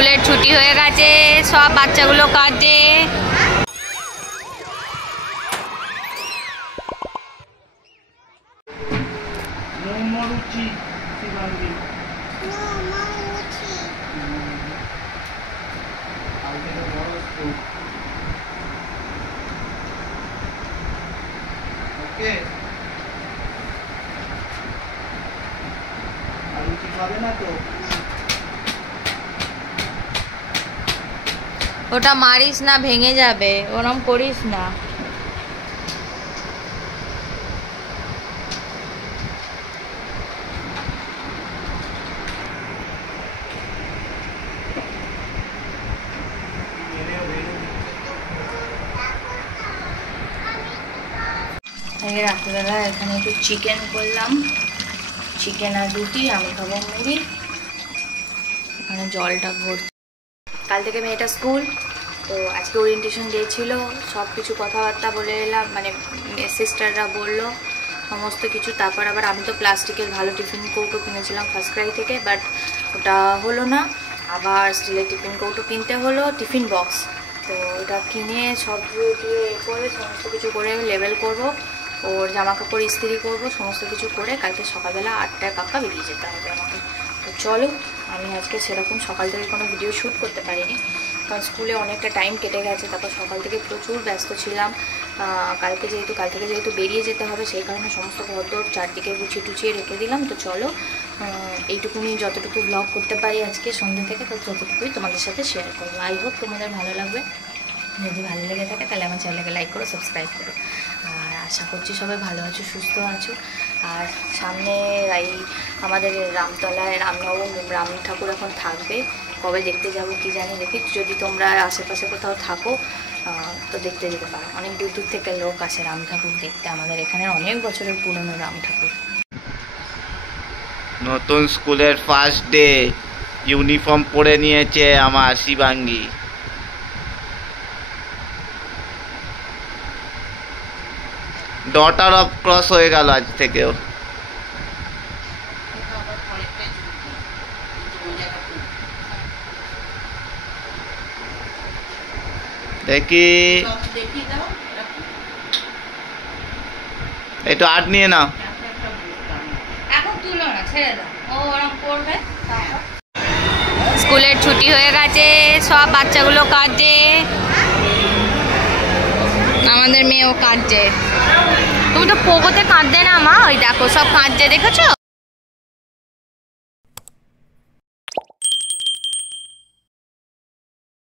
স্কুলের ছুটি হয়ে গেছে, সব বাচ্চাগুলো কাঁদছে। ওটা মারিস না, ভেঙে যাবে, ওরম করিস না। রাত্রিবেলা এখানে একটু চিকেন করলাম, চিকেন আর রুটি, আমি খাবো মুড়ি। এখানে জলটা ভরছি। কাল থেকে মেয়েটা স্কুল, তো আজকে ওরিয়েন্টেশন ডে ছিল, সব কিছু কথাবার্তা বলে এলাম, মানে সিস্টাররা বললো সমস্ত কিছু। তারপর আবার আমি তো প্লাস্টিকের ভালো টিফিন কৌটো কিনেছিলাম ফার্স্ট ক্রাই থেকে, বাট ওটা হলো না। আবার স্টিলের টিফিন কৌটো কিনতে হলো, টিফিন বক্স। তো ওটা কিনে সব ধুয়ে দিয়ে করে সমস্ত কিছু করে লেবেল করব, ওর জামা কাপড় ইস্ত্রি করবো, সমস্ত কিছু করে কালকে সকালবেলা 8টায় পাক্কা বেরিয়ে যেতে হবে আমাকে। তো চলো, আমি আজকে সেরকম সকাল থেকে কোনো ভিডিও শ্যুট করতে পারিনি, কারণ স্কুলে অনেকটা টাইম কেটে গেছে। তারপর সকাল থেকে প্রচুর ব্যস্ত ছিলাম। কাল থেকে যেহেতু বেরিয়ে যেতে হবে, সেই কারণে সমস্ত ঘরদোর চারদিকে গুছিয়ে টুছিয়ে রেখে দিলাম। তো চলো, এইটুকুনি যতটুকু ব্লগ করতে পারি আজকে সন্ধ্যে থেকে, তো ততটুকুই তোমাদের সাথে শেয়ার করবো। আই হোপ তোমাদের ভালো লাগবে। যদি ভালো লেগে থাকে তাহলে আমার চ্যানেলকে লাইক করো, সাবস্ক্রাইব করো। আর আশা করছি সবাই ভালো আছো, সুস্থ আছো। আর সামনে আমাদের রামতলায় রাম ঠাকুর এখন থাকবে, কবে দেখতে যাবো কি জানি। দেখি, যদি তোমরা আশেপাশে কোথাও থাকো তো দেখতে যেতে পারো। অনেক দূর দূর থেকে লোক আসে রাম ঠাকুর দেখতে, আমাদের এখানে অনেক বছরের পুরনো রাম ঠাকুর। নতুন স্কুলের ফার্স্ট ডে, ইউনিফর্ম পরে নিয়েছে আমার শিবাঙ্গী। ডটার অফ ক্রস হয়ে গেল আজ থেকেও। দেখি একটু আট নিয়ে নাও। স্কুলের ছুটি হয়ে গেছে, সব বাচ্চাগুলো কাঁদছে, আমাদের মেয়েও কাঁদছে। তুমি তো পোগোতে কাঁদবে না মা, ওই দেখো সব কাঁদছে, দেখেছো?